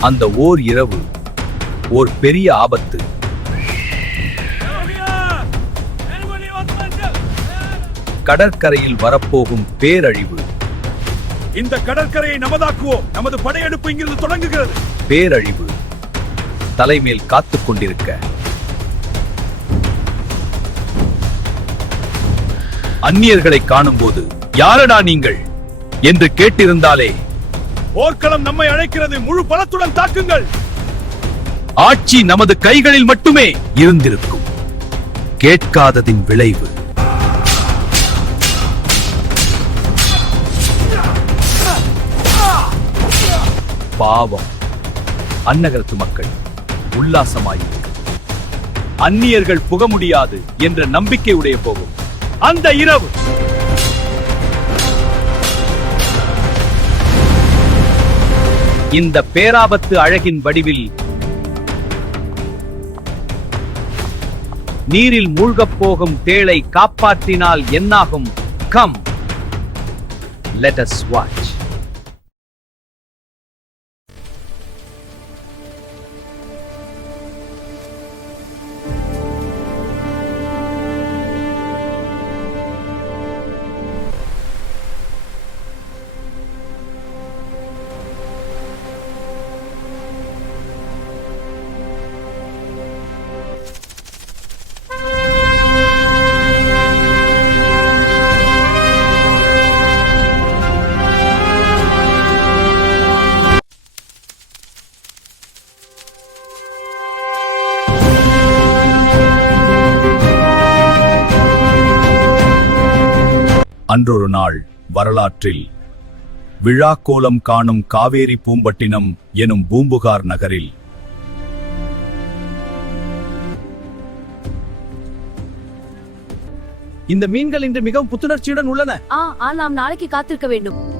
அந்த ஓர் இரவு ஓர் பெரிய ஆபத்து. கடற்கரையில் வரப்போகும் பேரழிவு. இந்த கடற்கரையை நமதாக்குவோம். நமது படையெடுப்பு இங்கிருந்து தொடங்குகிறது. பேரழிவு தலைமேல் காத்துக் கொண்டிருக்க அந்நியர்களை காணும்போது யாரடா நீங்கள் என்று கேட்டிருந்தாலே, போர்க்களம் நம்மை அழைக்கிறது, முழு பலத்துடன் தாக்குங்கள். ஆட்சி நமது கைகளில் மட்டுமே இருந்திருக்கும். கேட்காததின் விளைவு. பாவம். அந்நகரத்து மக்கள் உல்லாசமாயிருக்கும். அந்நியர்கள் புக முடியாது என்ற நம்பிக்கை உடைய போகும் அந்த இரவு. இந்த பேராபத்து அழகின் வடிவில் நீரில் மூழ்கப் போகும் தேளை காப்பாற்றினால் என்னாகும்? Come, let us watch. அன்றொரு நாள் வரலாற்றில் விழாக்கோலம் காணும் காவேரி பூம்பட்டினம் எனும் பூம்புகார் நகரில் இந்த மீன்கள் இன்று மிகவும் புத்துணர்ச்சியுடன் உள்ளன. நாம் நாளைக்கு காத்திருக்க வேண்டும்.